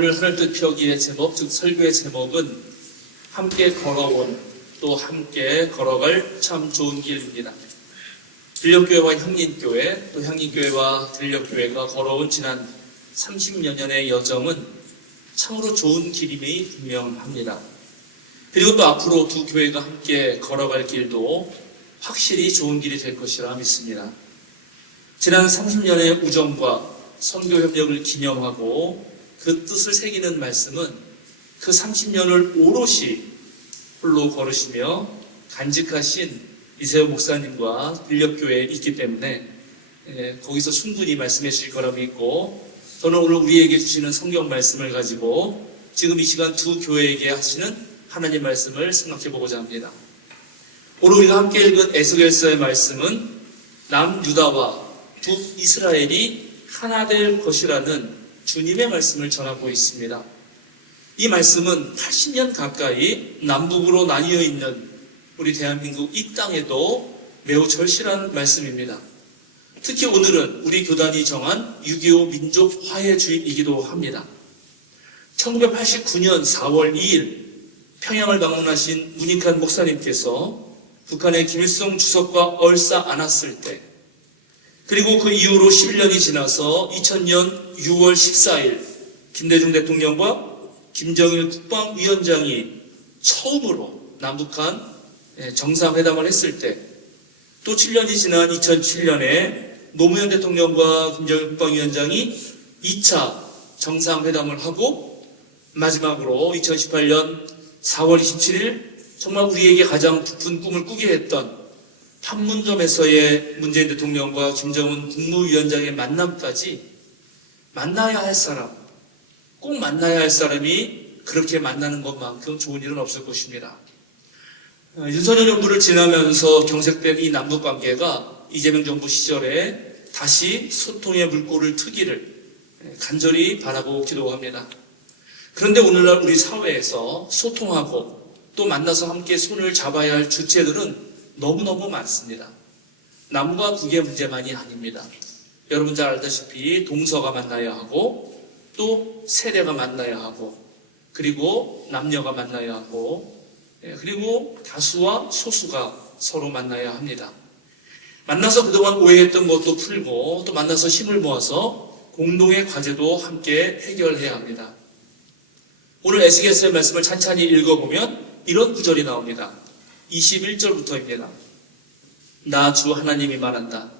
오늘 하늘뜻 펴기의 제목, 즉 설교의 제목은 함께 걸어온, 또 함께 걸어갈 참 좋은 길입니다. 들녘교회와 향림교회, 또 향림교회와 들녘교회가 걸어온 지난 30여 년의 여정은 참으로 좋은 길임이 분명합니다. 그리고 또 앞으로 두 교회가 함께 걸어갈 길도 확실히 좋은 길이 될 것이라 믿습니다. 지난 30년의 우정과 선교협력을 기념하고 그 뜻을 새기는 말씀은 그 30년을 오롯이 홀로 걸으시며 간직하신 이세호 목사님과 들녘교회에 있기 때문에 거기서 충분히 말씀해 주실 거라고 믿고, 저는 오늘 우리에게 주시는 성경 말씀을 가지고 지금 이 시간 두 교회에게 하시는 하나님 말씀을 생각해 보고자 합니다. 오늘 우리가 함께 읽은 에스겔서의 말씀은 남유다와 북이스라엘이 하나 될 것이라는 주님의 말씀을 전하고 있습니다. 이 말씀은 80년 가까이 남북으로 나뉘어 있는 우리 대한민국 이 땅에도 매우 절실한 말씀입니다. 특히 오늘은 우리 교단이 정한 6.25 민족 화해주의이기도 합니다. 1989년 4월 2일 평양을 방문하신 문익환 목사님께서 북한의 김일성 주석과 얼싸 안았을 때, 그리고 그 이후로 11년이 지나서 2000년 6월 14일 김대중 대통령과 김정일 국방위원장이 처음으로 남북한 정상회담을 했을 때, 또 7년이 지난 2007년에 노무현 대통령과 김정일 국방위원장이 2차 정상회담을 하고, 마지막으로 2018년 4월 27일 정말 우리에게 가장 부푼 꿈을 꾸게 했던 판문점에서의 문재인 대통령과 김정은 국무위원장의 만남까지 만나야 할 사람, 꼭 만나야 할 사람이 그렇게 만나는 것만큼 좋은 일은 없을 것입니다. 윤석열 정부를 지나면서 경색된 이 남북관계가 이재명 정부 시절에 다시 소통의 물꼬를 트기를 간절히 바라고 기도합니다. 그런데 오늘날 우리 사회에서 소통하고 또 만나서 함께 손을 잡아야 할 주체들은 너무너무 많습니다. 남과 북의 문제만이 아닙니다. 여러분 잘 알다시피 동서가 만나야 하고, 또 세대가 만나야 하고, 그리고 남녀가 만나야 하고, 그리고 다수와 소수가 서로 만나야 합니다. 만나서 그동안 오해했던 것도 풀고, 또 만나서 힘을 모아서 공동의 과제도 함께 해결해야 합니다. 오늘 에스겔서의 말씀을 찬찬히 읽어보면 이런 구절이 나옵니다. 21절부터입니다. 나 주 하나님이 말한다.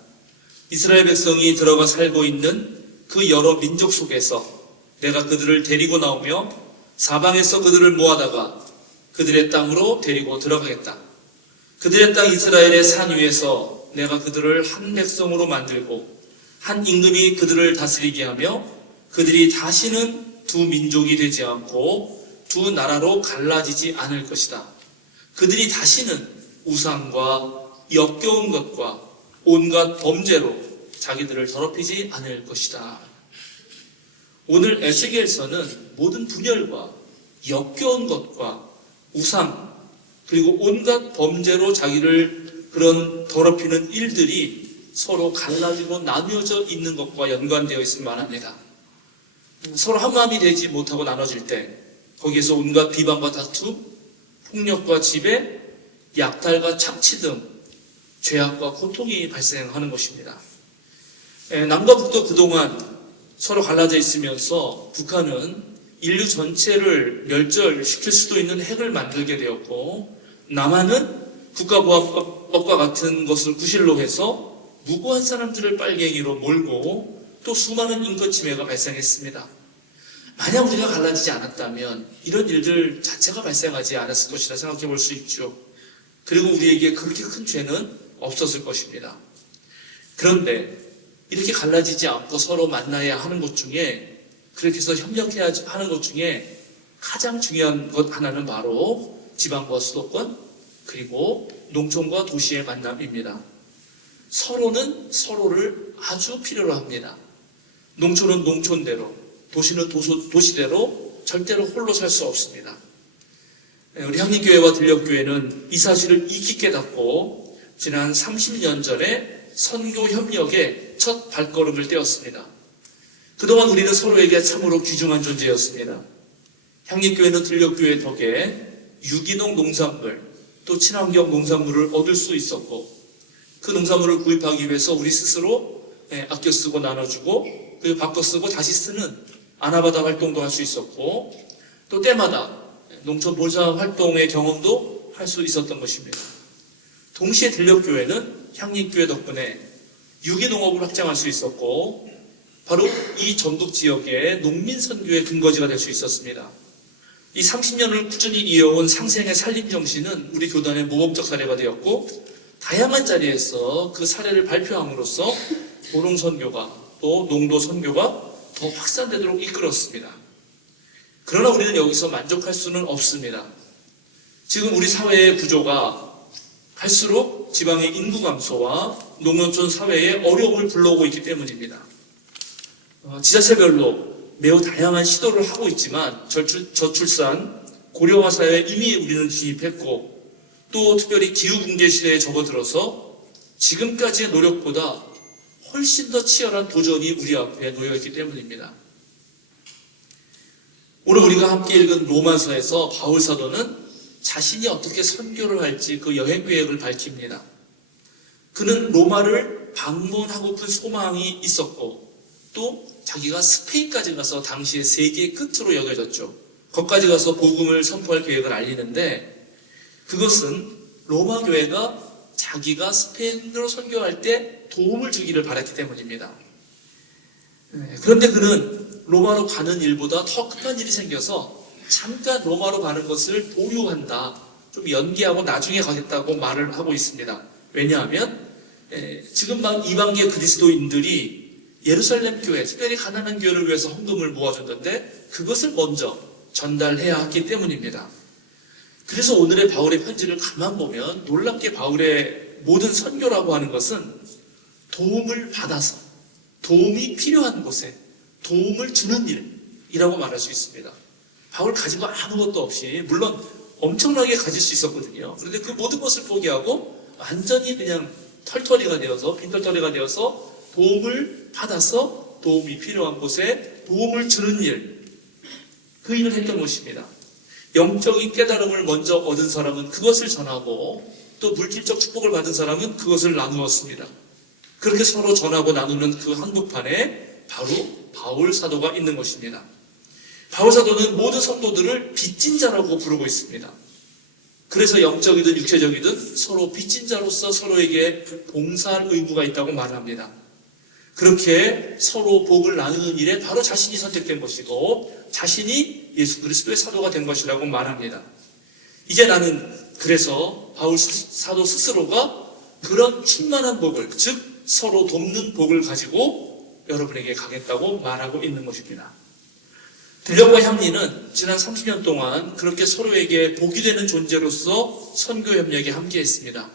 이스라엘 백성이 들어가 살고 있는 그 여러 민족 속에서 내가 그들을 데리고 나오며 사방에서 그들을 모아다가 그들의 땅으로 데리고 들어가겠다. 그들의 땅 이스라엘의 산 위에서 내가 그들을 한 백성으로 만들고 한 임금이 그들을 다스리게 하며 그들이 다시는 두 민족이 되지 않고 두 나라로 갈라지지 않을 것이다. 그들이 다시는 우상과 역겨운 것과 온갖 범죄로 자기들을 더럽히지 않을 것이다. 오늘 에스겔서는 모든 분열과 역겨운 것과 우상, 그리고 온갖 범죄로 자기를 그런 더럽히는 일들이 서로 갈라지고 나누어져 있는 것과 연관되어 있을 만합니다. 서로 한마음이 되지 못하고 나눠질 때 거기에서 온갖 비방과 다툼, 폭력과 지배, 약탈과 착취 등 죄악과 고통이 발생하는 것입니다. 남과 북도 그동안 서로 갈라져 있으면서 북한은 인류 전체를 멸절시킬 수도 있는 핵을 만들게 되었고, 남한은 국가보안법과 같은 것을 구실로 해서 무고한 사람들을 빨갱이로 몰고 또 수많은 인권 침해가 발생했습니다. 만약 우리가 갈라지지 않았다면 이런 일들 자체가 발생하지 않았을 것이라 생각해 볼 수 있죠. 그리고 우리에게 그렇게 큰 죄는 없었을 것입니다. 그런데 이렇게 갈라지지 않고 서로 만나야 하는 것 중에, 그렇게 해서 협력해야 하는 것 중에 가장 중요한 것 하나는 바로 지방과 수도권, 그리고 농촌과 도시의 만남입니다. 서로는 서로를 아주 필요로 합니다. 농촌은 농촌대로, 도시는 도시대로 절대로 홀로 살 수 없습니다. 우리 향림교회와 들녘교회는 이 사실을 익히 깨닫고 지난 30년 전에 선교협력의 첫 발걸음을 떼었습니다. 그동안 우리는 서로에게 참으로 귀중한 존재였습니다. 향림교회는 들녘교회 덕에 유기농 농산물, 또 친환경 농산물을 얻을 수 있었고, 그 농산물을 구입하기 위해서 우리 스스로 아껴 쓰고 나눠주고, 그리고 바꿔 쓰고 다시 쓰는 아나바다 활동도 할 수 있었고, 또 때마다 농촌 봉사 활동의 경험도 할 수 있었던 것입니다. 동시에 들녘교회는 향림교회 덕분에 유기농업을 확장할 수 있었고, 바로 이 전북 지역의 농민선교의 근거지가 될 수 있었습니다. 이 30년을 꾸준히 이어온 상생의 살림 정신은 우리 교단의 모범적 사례가 되었고, 다양한 자리에서 그 사례를 발표함으로써 도농선교가 또 농도선교가 더 확산되도록 이끌었습니다. 그러나 우리는 여기서 만족할 수는 없습니다. 지금 우리 사회의 구조가 갈수록 지방의 인구 감소와 농어촌 사회의 어려움을 불러오고 있기 때문입니다. 지자체별로 매우 다양한 시도를 하고 있지만 저출산, 고령화 사회에 이미 우리는 진입했고, 또 특별히 기후붕괴 시대에 접어들어서 지금까지의 노력보다 훨씬 더 치열한 도전이 우리 앞에 놓여있기 때문입니다. 오늘 우리가 함께 읽은 로마서에서 바울 사도는 자신이 어떻게 선교를 할지 그 여행 계획을 밝힙니다. 그는 로마를 방문하고픈 소망이 있었고, 또 자기가 스페인까지 가서 당시의 세계의 끝으로 여겨졌죠. 거기까지 가서 복음을 선포할 계획을 알리는데, 그것은 로마 교회가 자기가 스페인으로 선교할 때 도움을 주기를 바랐기 때문입니다. 그런데 그는 로마로 가는 일보다 더 급한 일이 생겨서 잠깐 로마로 가는 것을 보류한다, 좀 연기하고 나중에 가겠다고 말을 하고 있습니다. 왜냐하면 지금 막 이방계 그리스도인들이 예루살렘 교회, 특별히 가난한 교회를 위해서 헌금을 모아줬는데 그것을 먼저 전달해야 하기 때문입니다. 그래서 오늘의 바울의 편지를 가만 보면 놀랍게 바울의 모든 선교라고 하는 것은 도움을 받아서, 도움이 필요한 곳에 도움을 주는 일이라고 말할 수 있습니다. 바울 가진 거 아무것도 없이, 물론 엄청나게 가질 수 있었거든요. 그런데 그 모든 것을 포기하고 완전히 그냥 털털이가 되어서, 빈털터리가 되어서 도움을 받아서 도움이 필요한 곳에 도움을 주는 일, 그 일을 했던 것입니다. 영적인 깨달음을 먼저 얻은 사람은 그것을 전하고, 또 물질적 축복을 받은 사람은 그것을 나누었습니다. 그렇게 서로 전하고 나누는 그 한복판에 바로 바울 사도가 있는 것입니다. 바울 사도는 모든 성도들을 빚진 자라고 부르고 있습니다. 그래서 영적이든 육체적이든 서로 빚진 자로서 서로에게 봉사할 의무가 있다고 말합니다. 그렇게 서로 복을 나누는 일에 바로 자신이 선택된 것이고, 자신이 예수 그리스도의 사도가 된 것이라고 말합니다. 이제 나는 그래서 바울 사도 스스로가 그런 충만한 복을, 즉 서로 돕는 복을 가지고 여러분에게 가겠다고 말하고 있는 것입니다. 들녘과 향리는 지난 30년 동안 그렇게 서로에게 복이 되는 존재로서 선교 협력에 함께했습니다.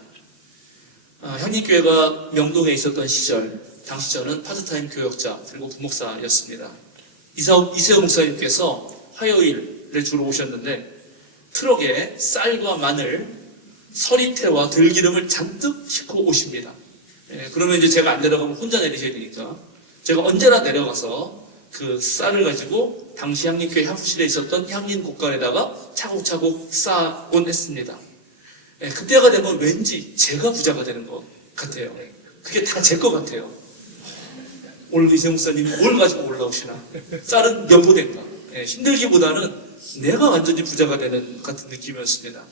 향림교회가 명동에 있었던 시절, 당시 저는 파트타임 교역자 그리고 부목사였습니다. 이세호 목사님께서 화요일에 주로 오셨는데 트럭에 쌀과 마늘, 서리태와 들기름을 잔뜩 싣고 오십니다. 그러면 이제 제가 안 내려가면 혼자 내리셔야 되니까 제가 언제나 내려가서 그 쌀을 가지고 당시 향림교회 향수실에 있었던 향림 곡간에다가 차곡차곡 쌓곤 했습니다. 그때가 되면 왠지 제가 부자가 되는 것 같아요. 그게 다 제 것 같아요. 오늘 이세 목사님이 뭘 가지고 올라오시나? 쌀은 연보된가? 힘들기보다는 내가 완전히 부자가 되는 같은 느낌이었습니다.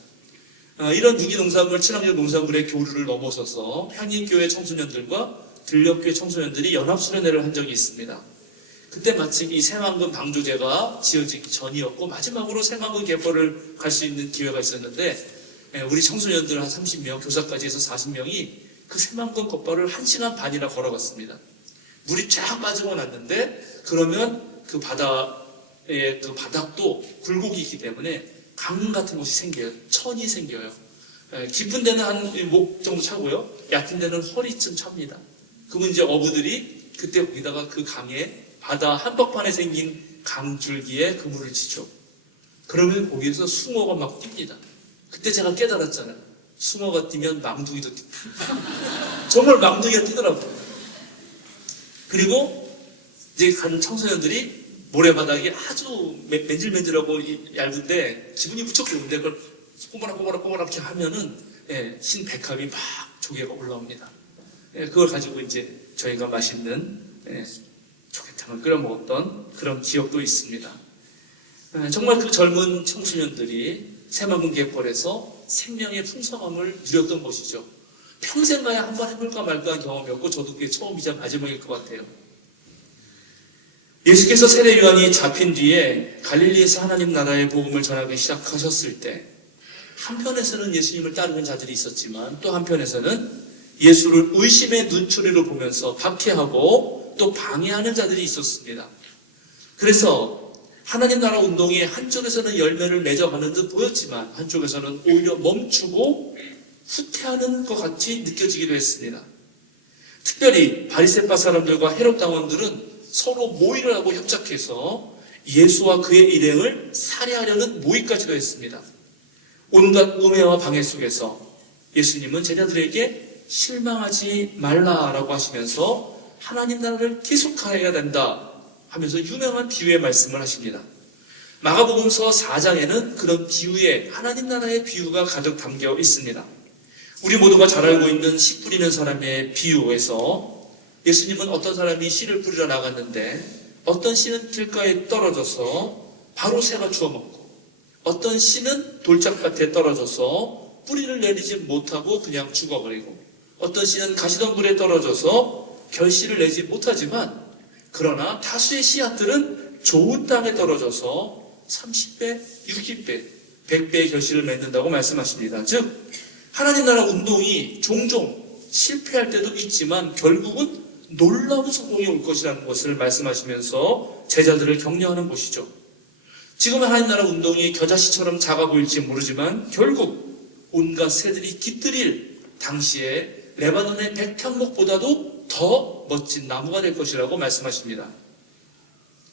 이런 유기농산물, 친환경 농산물의 교류를 넘어서서 향림교회 청소년들과 들녘교회 청소년들이 연합수련회를 한 적이 있습니다. 그때 마침 이 새만금 방조제가 지어지기 전이었고 마지막으로 새만금 갯벌을 갈 수 있는 기회가 있었는데 우리 청소년들 한 30명, 교사까지 해서 40명이 그 새만금 갯벌을 1시간 반이나 걸어갔습니다. 물이 쫙 빠지고 났는데 그러면 그 바다의 그 바닥도 굴곡이 있기 때문에 강 같은 곳이 생겨요. 천이 생겨요. 깊은 데는 한 목 정도 차고요. 얕은 데는 허리쯤 찹니다. 그러면 이제 어부들이 그때 거기다가 그 강에 바다 한복판에 생긴 강줄기에 그물을 치죠. 그러면 거기에서 숭어가 막 뜁니다. 그때 제가 깨달았잖아요. 숭어가 뛰면 망둥이도 뜁니다. 정말 망둥이가 뛰더라고요. 그리고 이제 간 청소년들이 모래바닥이 아주 맨질맨질하고 얇은데 기분이 무척 좋은데 그걸 꼬바락꼬바락 이렇게 하면은 흰 백합이 막 조개가 올라옵니다. 그걸 가지고 이제 저희가 맛있는 조개탕을 끓여 먹었던 그런 기억도 있습니다. 정말 그 젊은 청소년들이 새마을 갯벌에서 생명의 풍성함을 누렸던 것이죠. 평생 가야 한번 해볼까 말까 한 경험이었고 저도 그게 처음이자 마지막일 것 같아요. 예수께서 세례 요한이 잡힌 뒤에 갈릴리에서 하나님 나라의 복음을 전하기 시작하셨을 때 한편에서는 예수님을 따르는 자들이 있었지만 또 한편에서는 예수를 의심의 눈초리로 보면서 박해하고 또 방해하는 자들이 있었습니다. 그래서 하나님 나라 운동이 한쪽에서는 열매를 맺어가는 듯 보였지만 한쪽에서는 오히려 멈추고 후퇴하는 것 같이 느껴지기도 했습니다. 특별히 바리새파 사람들과 헤롯 당원들은 서로 모의를 하고 협작해서 예수와 그의 일행을 살해하려는 모의까지도 했습니다. 온갖 음해와 방해 속에서 예수님은 제자들에게 실망하지 말라라고 하시면서 하나님 나라를 계속하여야 된다 하면서 유명한 비유의 말씀을 하십니다. 마가복음서 4장에는 그런 비유의 하나님 나라의 비유가 가득 담겨 있습니다. 우리 모두가 잘 알고 있는 씨 뿌리는 사람의 비유에서 예수님은 어떤 사람이 씨를 뿌리러 나갔는데 어떤 씨는 길가에 떨어져서 바로 새가 주워먹고 어떤 씨는 돌짝밭에 떨어져서 뿌리를 내리지 못하고 그냥 죽어버리고 어떤 씨는 가시덤불에 떨어져서 결실을 내지 못하지만 그러나 다수의 씨앗들은 좋은 땅에 떨어져서 30배, 60배, 100배의 결실을 맺는다고 말씀하십니다. 즉 하나님 나라 운동이 종종 실패할 때도 있지만 결국은 놀라운 성공이 올 것이라는 것을 말씀하시면서 제자들을 격려하는 것이죠. 지금 하나님 나라 운동이 겨자씨처럼 작아 보일지 모르지만 결국 온갖 새들이 깃들일 당시에 레바논의 백향목보다도 더 멋진 나무가 될 것이라고 말씀하십니다.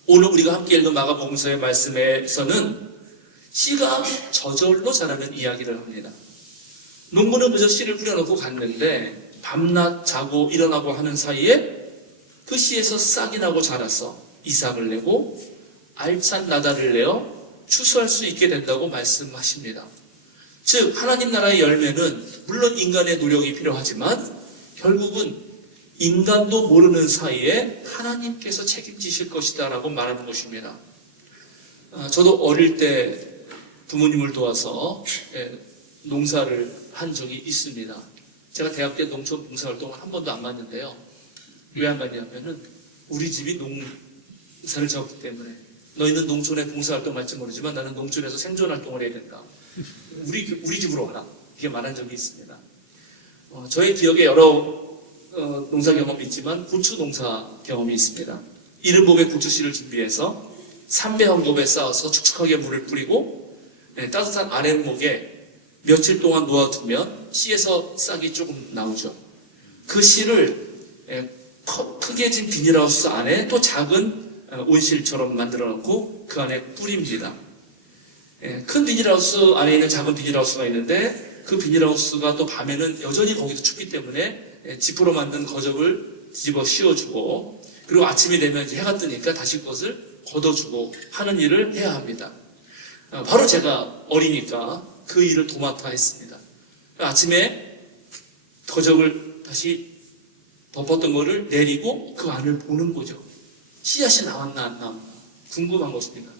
오늘 우리가 함께 읽은 마가복음서의 말씀에서는 씨가 저절로 자라는 이야기를 합니다. 농부는 그저 씨를 뿌려놓고 갔는데 밤낮 자고 일어나고 하는 사이에 그 씨에서 싹이 나고 자라서 이삭을 내고 알찬 나달을 내어 추수할 수 있게 된다고 말씀하십니다. 즉 하나님 나라의 열매는 물론 인간의 노력이 필요하지만 결국은 인간도 모르는 사이에 하나님께서 책임지실 것이다 라고 말하는 것입니다. 저도 어릴 때 부모님을 도와서 농사를 한 적이 있습니다. 제가 대학 때 농촌 봉사활동을 한 번도 안 갔는데요. 왜 안 갔냐면은 우리 집이 농사를 지었기 때문에 너희는 농촌에 봉사활동 할지 모르지만 나는 농촌에서 생존활동을 해야 된다. 우리 집으로 와라. 이렇게 말한 적이 있습니다. 저의 기억에 여러 농사 경험이 있지만 고추 농사 경험이 있습니다. 이른 봄에 고추씨를 준비해서 3배 헝겊에 쌓아서 축축하게 물을 뿌리고 따뜻한 아랫목에 며칠 동안 놓아두면 씨에서 싹이 조금 나오죠. 그 씨를 크게 진 비닐하우스 안에 또 작은 온실처럼 만들어 놓고 그 안에 뿌립니다. 큰 비닐하우스 안에 있는 작은 비닐하우스가 있는데 그 비닐하우스가 또 밤에는 여전히 거기도 춥기 때문에 지프로 만든 거적을 뒤집어 씌워주고 그리고 아침이 되면 이제 해가 뜨니까 다시 그것을 걷어주고 하는 일을 해야 합니다. 바로 제가 어리니까 그 일을 도맡아 했습니다. 아침에 거적을 다시 덮었던 거를 내리고 그 안을 보는 거죠. 씨앗이 나왔나 안 나왔나 궁금한 것입니다.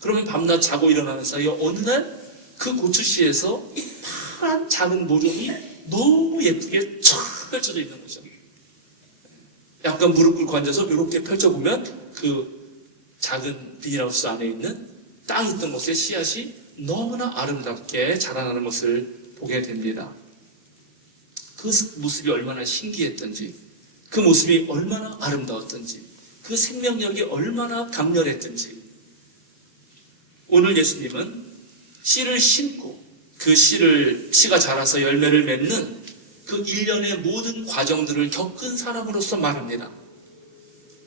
그러면 밤낮 자고 일어나는 사이에 어느 날 그 고추씨에서 파란 작은 모종이 너무 예쁘게 쫙 펼쳐져 있는 거죠. 약간 무릎 꿇고 앉아서 이렇게 펼쳐보면 그 작은 비닐하우스 안에 있는 땅이 있던 곳에 씨앗이 너무나 아름답게 자라나는 것을 보게 됩니다. 그 모습이 얼마나 신기했던지, 그 모습이 얼마나 아름다웠던지, 그 생명력이 얼마나 강렬했던지. 오늘 예수님은 씨를 심고 그 씨가 자라서 열매를 맺는 그 일련의 모든 과정들을 겪은 사람으로서 말합니다.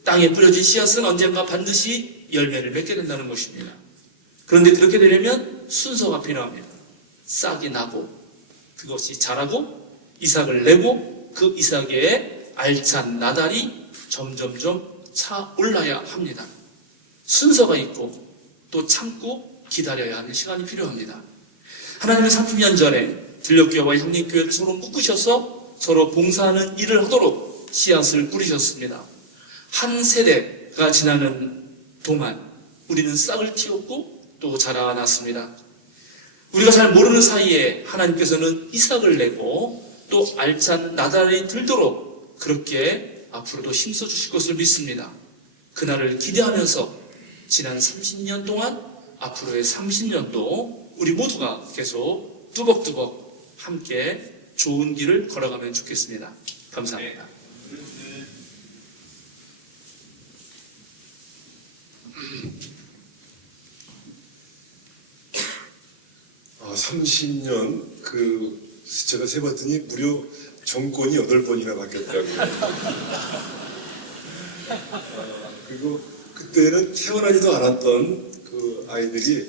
땅에 뿌려진 씨앗은 언젠가 반드시 열매를 맺게 된다는 것입니다. 그런데 그렇게 되려면 순서가 필요합니다. 싹이 나고 그것이 자라고 이삭을 내고 그 이삭에 알찬 나달이 점점점 차올라야 합니다. 순서가 있고 또 참고 기다려야 하는 시간이 필요합니다. 하나님은 30년 전에 들녘교회와 형님교회를 서로 묶으셔서 서로 봉사하는 일을 하도록 씨앗을 뿌리셨습니다. 한 세대가 지나는 동안 우리는 싹을 틔웠고 또 자라났습니다. 우리가 잘 모르는 사이에 하나님께서는 이삭을 내고 또 알찬 나달이 들도록 그렇게 앞으로도 힘써 주실 것을 믿습니다. 그날을 기대하면서 지난 30년 동안 앞으로의 30년도 우리 모두가 계속 뚜벅뚜벅 함께 좋은 길을 걸어가면 좋겠습니다. 감사합니다. 30년 제가 세봤더니 무려 정권이 8번이나 바뀌었더라고요. 그리고 그때는 태어나지도 않았던 그 아이들이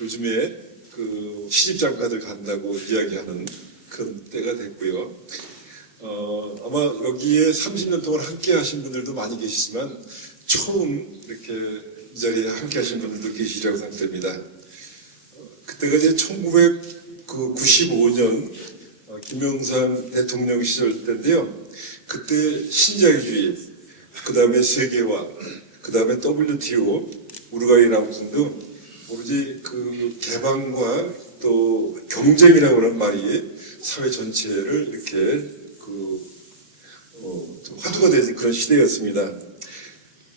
요즘에 그 시집장가들 간다고 이야기하는 그런 때가 됐고요. 아마 여기에 30년 동안 함께 하신 분들도 많이 계시지만 처음 이렇게 이 자리에 함께 하신 분들도 계시리라고 생각됩니다. 그때가 이제 1995년 김영삼 대통령 시절 때인데요. 그때 신자유주의, 그 다음에 세계화, 그 다음에 WTO, 우루과이 라우스 등 오로지 그 개방과 또 경쟁이라고 하는 말이 사회 전체를 이렇게 좀 화두가 되는 그런 시대였습니다.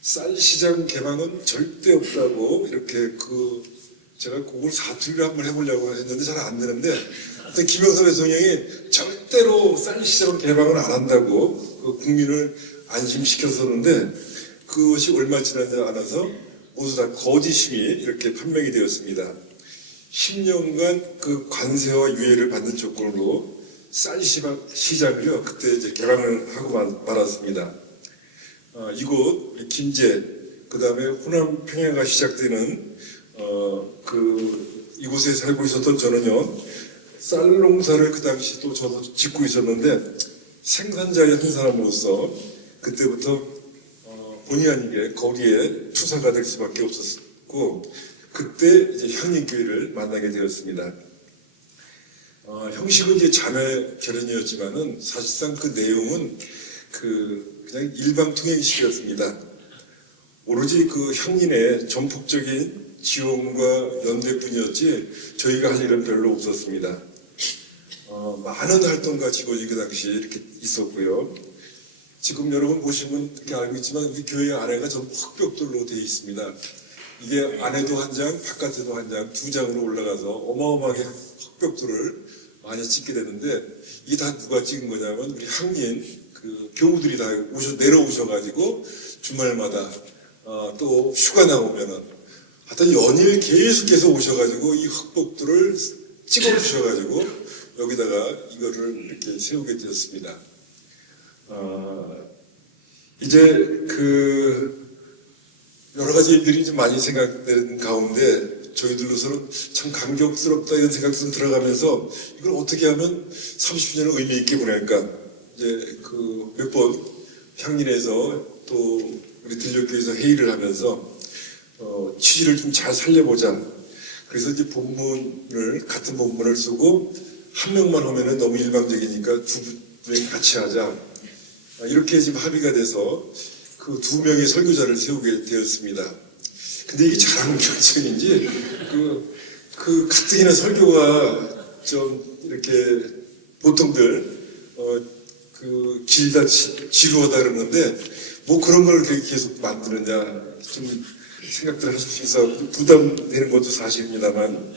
쌀 시장 개방은 절대 없다고 이렇게 제가 그걸 사투리를 한번 해보려고 했는데 잘 안 되는데 김영삼 대통령이 절대로 쌀 시장 개방을 안 한다고 국민을 안심시켰었는데 그것이 얼마 지나지 않아서 모두 다 거짓임이 이렇게 판명이 되었습니다. 10년간 그 관세와 유예를 받는 조건으로 쌀 시장을요 그때 이제 개방을 하고 말았습니다. 이곳 김제 그 다음에 호남 평야가 시작되는 이곳에 살고 있었던 저는요, 쌀 농사를 그 당시 또 저도 짓고 있었는데, 생산자의 한 사람으로서 그때부터 본의 아니게 거기에 투사가 될 수밖에 없었고, 그때 이제 형님교회를 만나게 되었습니다. 형식은 이제 자매 결연이었지만은 사실상 그 내용은 그냥 일방통행식이었습니다. 오로지 그 형님의 전폭적인 지원과 연대뿐이었지 저희가 할 일은 별로 없었습니다. 많은 활동가 직원이 그 당시에 이렇게 있었고요. 지금 여러분 보시면 이렇게 알고 있지만 우리 교회 안에가 전부 흙벽돌로 되어 있습니다. 이게 안에도 한 장, 바깥에도 한 장, 두 장으로 올라가서 어마어마하게 흙벽돌을 많이 찍게 되는데 이게 다 누가 찍은 거냐면 우리 항린 교우들이 다 내려오셔가지고 주말마다 또 휴가 나오면은 하여튼 연일 계속해서 오셔가지고 이 흙벽돌을 찍어주셔가지고 여기다가 이거를 이렇게 세우게 되었습니다. 이제 여러 가지 일들이 좀 많이 생각되는 가운데 저희들로서는 참 감격스럽다 이런 생각이 좀 들어가면서 이걸 어떻게 하면 30주년을 의미 있게 보낼까. 이제 몇 번 향린에서 또 우리 들녘교회에서 회의를 하면서 취지를 좀 잘 살려보자. 그래서 이제 같은 본문을 쓰고 한 명만 하면은 너무 일방적이니까 두 명이 같이 하자. 이렇게 지금 합의가 돼서 그 2명의 설교자를 세우게 되었습니다. 근데 이게 잘한 결정인지 가뜩이나 설교가 좀 이렇게 보통들 길다 지루하다 그러는데 뭐 그런 걸 계속 만드느냐 좀 생각들 하실 수 있어 부담되는 것도 사실입니다만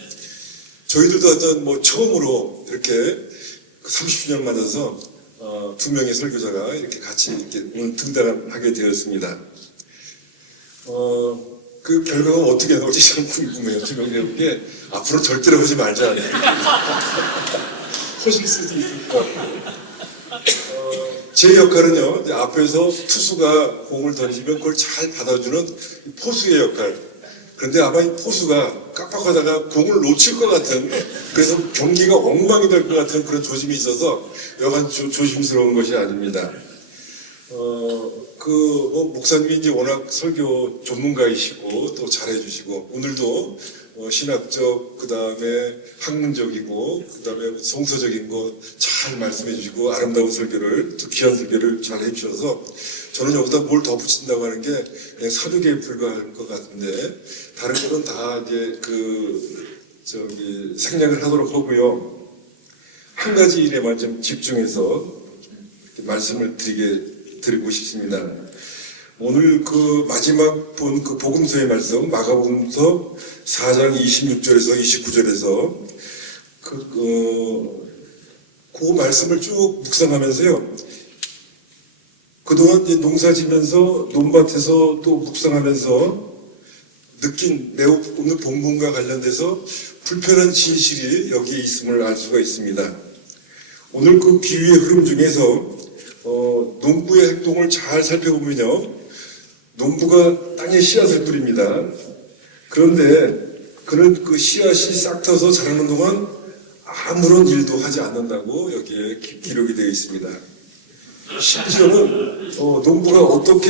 저희들도 어떤 처음으로 이렇게 30주년 맞아서 2명의 설교자가 이렇게 같이 이렇게 오늘 등단하게 되었습니다. 그 결과가 어떻게 나올지 참 궁금해요. 2명이 게 앞으로 절대로 하지 말자. 허실 수도 있을 것 같고. 제 역할은요, 이제 앞에서 투수가 공을 던지면 그걸 잘 받아주는 포수의 역할. 그런데 아마 이 포수가 깜빡하다가 공을 놓칠 것 같은, 그래서 경기가 엉망이 될 것 같은 그런 조짐이 있어서 여간 조심스러운 것이 아닙니다. 목사님이 이제 워낙 설교 전문가이시고 또 잘해주시고 오늘도 신학적 그다음에 학문적이고 그다음에 성서적인 거 잘 말씀해주시고 아름다운 설교를 또 귀한 설교를 잘 해주셔서 저는 여기다 뭘 더 붙인다고 하는 게 그냥 사두개에 불과할 것 같은데 다른 거는 다 이제 생략을 하도록 하고요. 한 가지 일에만 좀 집중해서 말씀을 드리고 싶습니다. 오늘 그 마지막 본 그 복음서의 말씀, 마가복음서 4장 26절에서 29절에서 그 말씀을 쭉 묵상하면서요. 그동안 이제 농사 지면서 논밭에서 또 묵상하면서 느낀 매우 오늘 본문과 관련돼서 불편한 진실이 여기에 있음을 알 수가 있습니다. 오늘 그 기후의 흐름 중에서 농부의 행동을 잘 살펴보면요. 농부가 땅에 씨앗을 뿌립니다. 그런데 그는 그 씨앗이 싹 터서 자라는 동안 아무런 일도 하지 않는다고 여기에 기록이 되어 있습니다. 심지어는 농부가 어떻게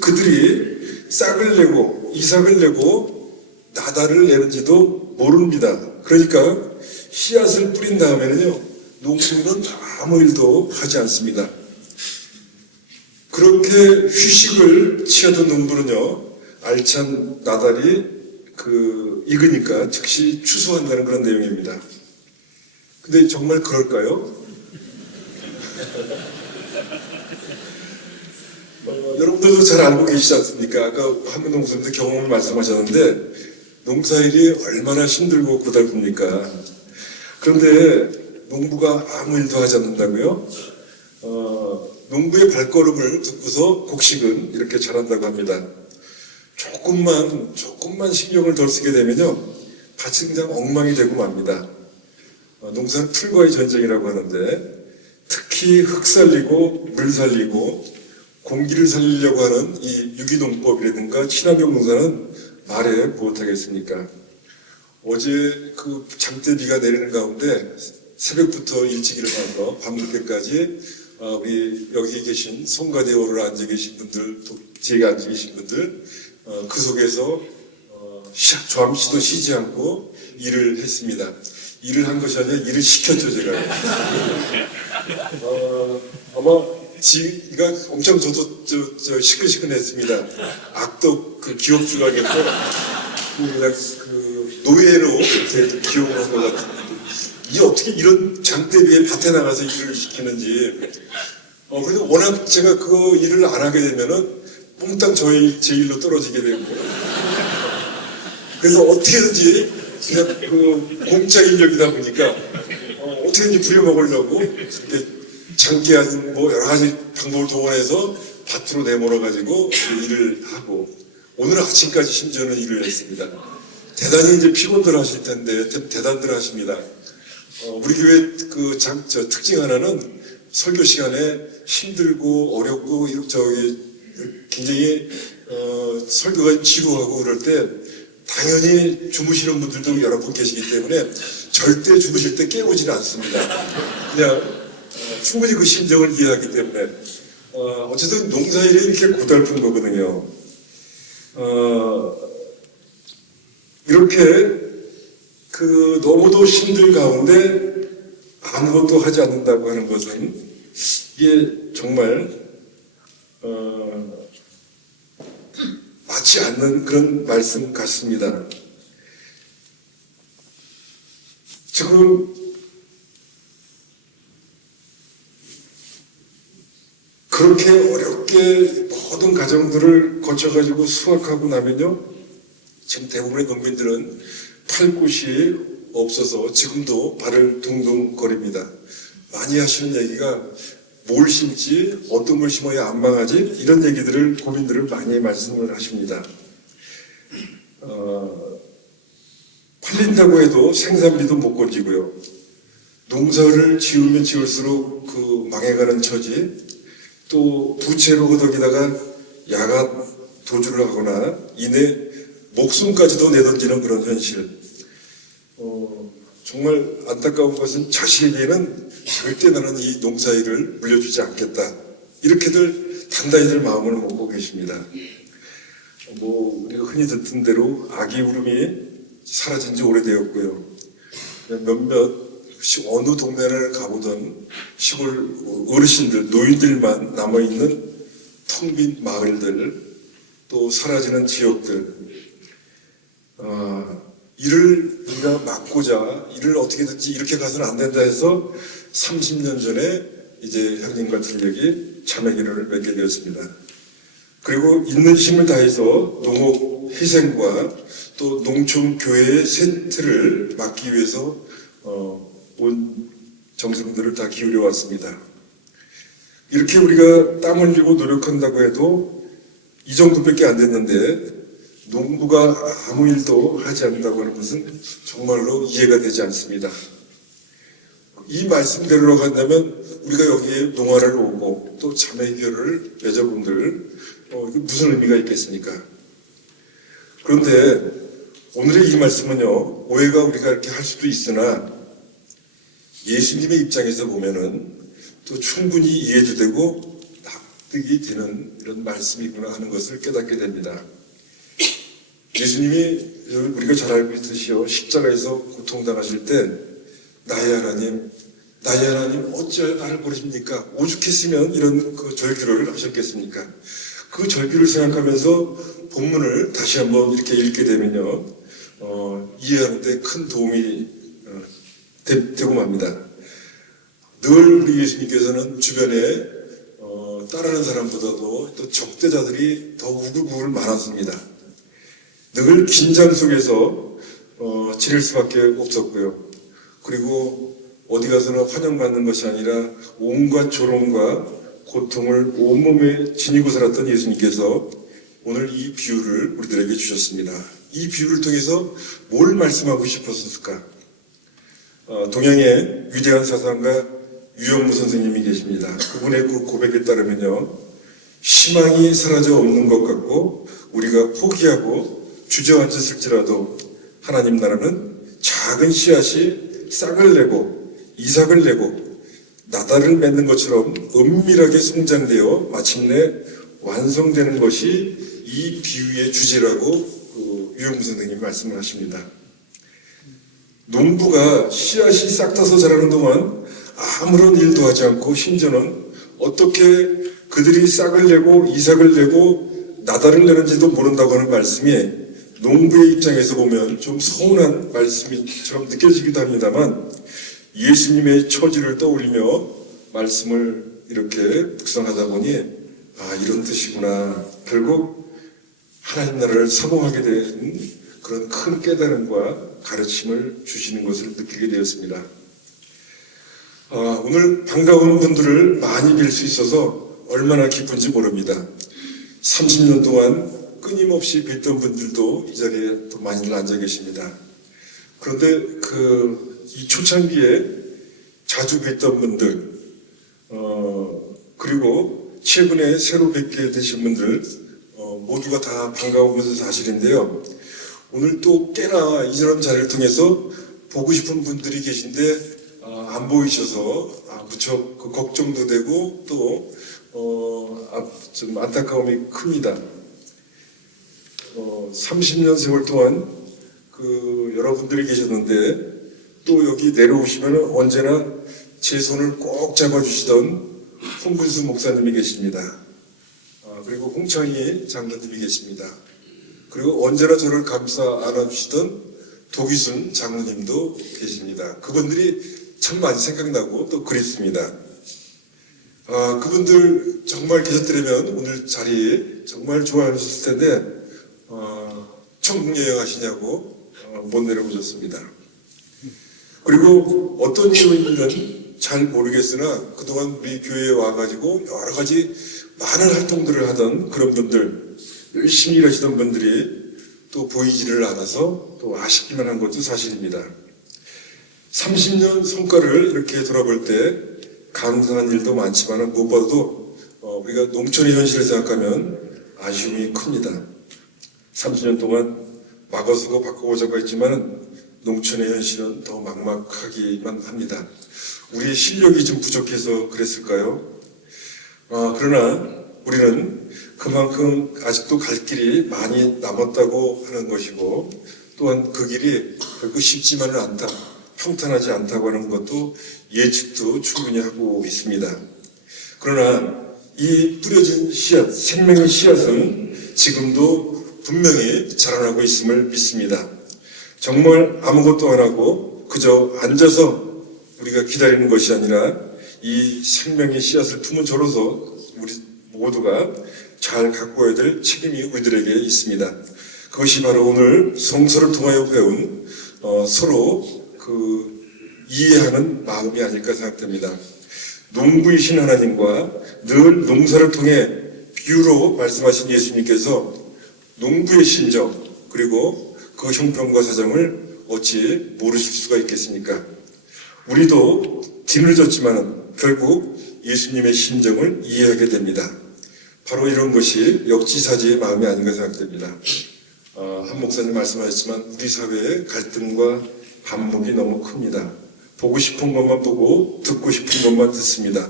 그들이 싹을 내고 이삭을 내고 나달을 내는지도 모릅니다. 그러니까 씨앗을 뿌린 다음에는요. 농부는 아무 일도 하지 않습니다. 그렇게 휴식을 취하던 농부는요, 알찬 나달이 익으니까 즉시 추수한다는 그런 내용입니다. 근데 정말 그럴까요? 여러분들도 잘 알고 계시지 않습니까? 아까 한문동 목사님도 경험을 말씀하셨는데, 농사일이 얼마나 힘들고 고달픕니까? 그런데 농부가 아무 일도 하지 않는다고요? 농부의 발걸음을 듣고서 곡식은 이렇게 자란다고 합니다. 조금만 신경을 덜 쓰게 되면요, 밭이 그냥 엉망이 되고 맙니다. 농사는 풀과의 전쟁이라고 하는데, 특히 흙 살리고 물 살리고 공기를 살리려고 하는 이 유기농법이라든가 친환경 농사는 말해 무엇하겠습니까? 어제 그 장대비가 내리는 가운데 새벽부터 일찍 일어나서 밤늦게까지 우리 여기 계신 성가대오를 앉아 계신 분들, 또 뒤에 앉아 계신 분들, 그 속에서 잠시도 쉬지 않고 일을 했습니다. 일을 한 것이 아니라 일을 시켰죠, 제가. 아마 지가 엄청 저도 시큰시큰했습니다. 악덕 그 기업주가겠고, 노예로 이렇게 기업을 한 것 같은데. 이게 어떻게 이런 장대비에 밭에 나가서 일을 시키는지. 그래서 워낙 제가 그 일을 안 하게 되면은 몽땅 제 일로 떨어지게 되고. 그래서 어떻게든지 그냥 그 공짜 인력이다 보니까 어떻게든지 부려먹으려고 이렇게 장기한 뭐 여러 가지 방법을 동원해서 밭으로 내몰아가지고 일을 하고 오늘 아침까지 심지어는 일을 했습니다. 대단히 이제 피곤들 하실 텐데 대단들 하십니다. 우리 교회 특징 하나는 설교 시간에 힘들고 어렵고 굉장히 설교가 지루하고 그럴 때 당연히 주무시는 분들도 여러 분 계시기 때문에 절대 주무실 때 깨우지는 않습니다. 그냥 충분히 그 심정을 이해하기 때문에 어쨌든 농사일이 이렇게 고달픈 거거든요. 이렇게 너무도 힘들 가운데 아무것도 하지 않는다고 하는 것은 이게 정말 맞지 않는 그런 말씀 같습니다. 지금 그렇게 어렵게 모든 과정들을 거쳐가지고 수확하고 나면요, 지금 대부분의 농민들은 팔 곳이 없어서 지금도 발을 둥둥거립니다. 많이 하시는 얘기가 뭘 심지, 어떤 걸 심어야 안 망하지, 이런 얘기들을, 고민들을 많이 말씀을 하십니다. 팔린다고 해도 생산비도 못 건지고요. 농사를 지으면 지을수록 망해가는 처지, 또 부채로 허덕이다가 야가 도주를 하거나 이내 목숨까지도 내던지는 그런 현실. 정말 안타까운 것은 자식에게는 절대 나는 이 농사일을 물려주지 않겠다. 이렇게들 단단히들 마음을 먹고 계십니다. 뭐 우리가 흔히 듣던 대로 아기 울음이 사라진 지 오래되었고요. 몇몇 어느 동네를 가보던 시골 어르신들, 노인들만 남아있는 텅 빈 마을들, 또 사라지는 지역들, 이를 우리가 막고자 이를 어떻게든지 이렇게 가서는 안 된다 해서 30년 전에 이제 형님과 틀력이 자매기를 맺게 되었습니다. 그리고 있는 힘을 다해서 농업 희생과 또 농촌 교회의 센터를 막기 위해서 온 정성들을 다 기울여 왔습니다. 이렇게 우리가 땀 흘리고 노력한다고 해도 이 정도밖에 안 됐는데 농부가 아무 일도 하지 않는다고 하는 것은 정말로 이해가 되지 않습니다. 이 말씀대로 간다면 우리가 여기에 농화를 오고 또 자매교를 맺어본들 이게 무슨 의미가 있겠습니까? 그런데 오늘의 이 말씀은요, 오해가 우리가 이렇게 할 수도 있으나 예수님의 입장에서 보면은 또 충분히 이해도 되고 납득이 되는 이런 말씀이구나 하는 것을 깨닫게 됩니다. 예수님이 우리가 잘 알고 있듯이요, 십자가에서 고통당하실 때 나의 하나님 어찌하여 나를 버리십니까? 오죽했으면 이런 그 절규를 하셨겠습니까? 그 절규를 생각하면서 본문을 다시 한번 이렇게 읽게 되면요, 이해하는데 큰 도움이 되고 맙니다. 늘 우리 예수님께서는 주변에 따르는 사람보다도 또 적대자들이 더 우글우글 많았습니다. 늘 긴장 속에서 지낼 수밖에 없었고요. 그리고 어디 가서나 환영받는 것이 아니라 온갖 조롱과 고통을 온몸에 지니고 살았던 예수님께서 오늘 이 비유를 우리들에게 주셨습니다. 이 비유를 통해서 뭘 말씀하고 싶었을까? 동양의 위대한 사상가 유영무 선생님이 계십니다. 그분의 그 고백에 따르면요, 희망이 사라져 없는 것 같고 우리가 포기하고 주저앉았을지라도 하나님 나라는 작은 씨앗이 싹을 내고 이삭을 내고 나달을 맺는 것처럼 은밀하게 성장되어 마침내 완성되는 것이 이 비유의 주제라고 유영무 선생님이 말씀을 하십니다. 농부가 씨앗이 싹 타서 자라는 동안 아무런 일도 하지 않고 심지어는 어떻게 그들이 싹을 내고 이삭을 내고 나달을 내는지도 모른다고 하는 말씀이 농부의 입장에서 보면 좀 서운한 말씀처럼 느껴지기도 합니다만 예수님의 처지를 떠올리며 말씀을 이렇게 묵상하다 보니 이런 뜻이구나. 결국 하나님 나라를 사모하게 된 그런 큰 깨달음과 가르침을 주시는 것을 느끼게 되었습니다. 오늘 반가운 분들을 많이 뵐 수 있어서 얼마나 기쁜지 모릅니다. 30년 동안 끊임없이 뵀던 분들도 이 자리에 또 많이들 앉아 계십니다. 그런데 이 초창기에 자주 뵀던 분들, 그리고 최근에 새로 뵙게 되신 분들, 모두가 다 반가운 것은 사실인데요. 오늘 또 꽤나 이런 자리를 통해서 보고 싶은 분들이 계신데, 안 보이셔서, 무척 걱정도 되고, 또, 좀 안타까움이 큽니다. 30년 세월 동안 여러분들이 계셨는데 또 여기 내려오시면 언제나 제 손을 꼭 잡아주시던 홍근수 목사님이 계십니다. 그리고 홍창희 장로님이 계십니다. 그리고 언제나 저를 감싸 안아주시던 도기순 장로님도 계십니다. 그분들이 참 많이 생각나고 또 그립습니다. 그분들 정말 계셨더라면 오늘 자리 정말 좋아하셨을 텐데 천국 여행 하시냐고 못 내려오셨습니다. 그리고 어떤 이유인지는 잘 모르겠으나 그동안 우리 교회에 와가지고 여러 가지 많은 활동들을 하던 그런 분들, 열심히 일하시던 분들이 또 보이지를 않아서 또 아쉽기만 한 것도 사실입니다. 30년 성과를 이렇게 돌아볼 때 감사한 일도 많지만 무엇보다도 우리가 농촌의 현실을 생각하면 아쉬움이 큽니다. 30년 동안 막아서고 바꿔보자고 했지만 농촌의 현실은 더 막막하기만 합니다. 우리의 실력이 좀 부족해서 그랬을까요? 그러나 우리는 그만큼 아직도 갈 길이 많이 남았다고 하는 것이고, 또한 그 길이 결코 쉽지만은 않다, 평탄하지 않다고 하는 것도 예측도 충분히 하고 있습니다. 그러나 이 뿌려진 씨앗, 생명의 씨앗은 지금도 분명히 자라나고 있음을 믿습니다. 정말 아무것도 안 하고 그저 앉아서 우리가 기다리는 것이 아니라 이 생명의 씨앗을 품은 저로서 우리 모두가 잘 가꿔야 될 책임이 우리들에게 있습니다. 그것이 바로 오늘 성서를 통하여 배운 서로 이해하는 마음이 아닐까 생각됩니다. 농부이신 하나님과 늘 농사를 통해 비유로 말씀하신 예수님께서 농부의 심정 그리고 그 형편과 사정을 어찌 모르실 수가 있겠습니까? 우리도 뒤늦었지만 결국 예수님의 심정을 이해하게 됩니다. 바로 이런 것이 역지사지의 마음이 아닌가 생각됩니다. 한 목사님 말씀하셨지만 우리 사회의 갈등과 반목이 너무 큽니다. 보고 싶은 것만 보고 듣고 싶은 것만 듣습니다.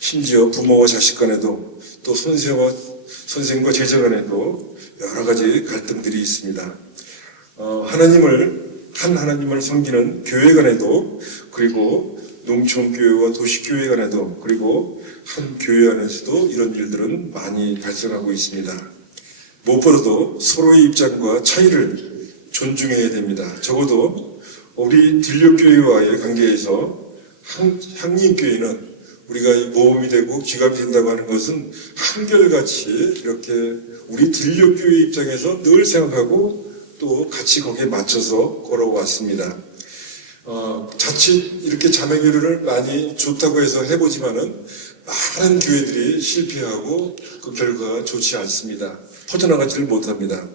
심지어 부모와 자식 간에도 또 선생과 제자 간에도 여러 가지 갈등들이 있습니다. 하나님을 섬기는 교회 간에도, 그리고 농촌교회와 도시교회 간에도, 그리고 한 교회 안에서도 이런 일들은 많이 발생하고 있습니다. 무엇보다도 서로의 입장과 차이를 존중해야 됩니다. 적어도 우리 딜력교회와의 관계에서 향림교회는 우리가 모범이 되고 귀감이 된다고 하는 것은 한결같이 이렇게 우리 딜력교회 입장에서 늘 생각하고 또 같이 거기에 맞춰서 걸어왔습니다. 자칫 이렇게 자매교류를 많이 좋다고 해서 해보지만은 많은 교회들이 실패하고 그 결과가 좋지 않습니다. 퍼져나가지를 못합니다.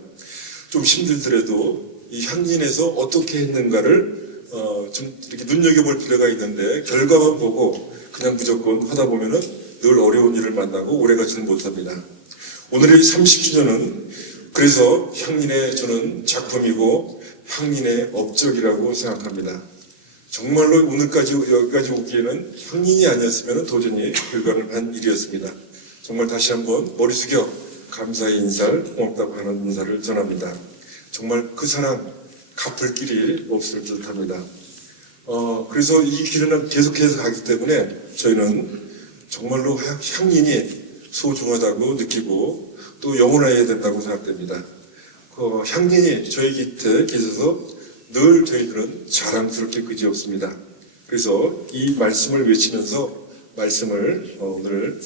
좀 힘들더라도 이 향린에서 어떻게 했는가를 좀 이렇게 눈여겨볼 필요가 있는데 결과만 보고 그냥 무조건 하다 보면은 늘 어려운 일을 만나고 오래가지는 못합니다. 오늘의 30주년은 그래서 향린의 저는 작품이고 향린의 업적이라고 생각합니다. 정말로 오늘까지 여기까지 오기에는 향린이 아니었으면 도전히 불가능한 일이었습니다. 정말 다시 한번 머리 숙여 감사의 인사를, 고맙다고 하는 인사를 전합니다. 정말 그 사랑 갚을 길이 없을 듯합니다. 그래서 이 길은 계속해서 가기 때문에 저희는 정말로 향린이 소중하다고 느끼고 또 영원해야 된다고 생각됩니다. 향린이 저희 곁에 계셔서 늘 저희들은 자랑스럽게 그지없습니다. 그래서 이 말씀을 외치면서 말씀을 오늘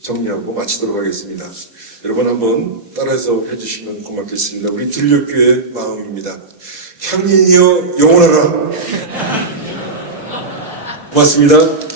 정리하고 마치도록 하겠습니다. 여러분 한번 따라서 해주시면 고맙겠습니다. 우리 딜력교회의 마음입니다. 향린이여 영원하라. 고맙습니다.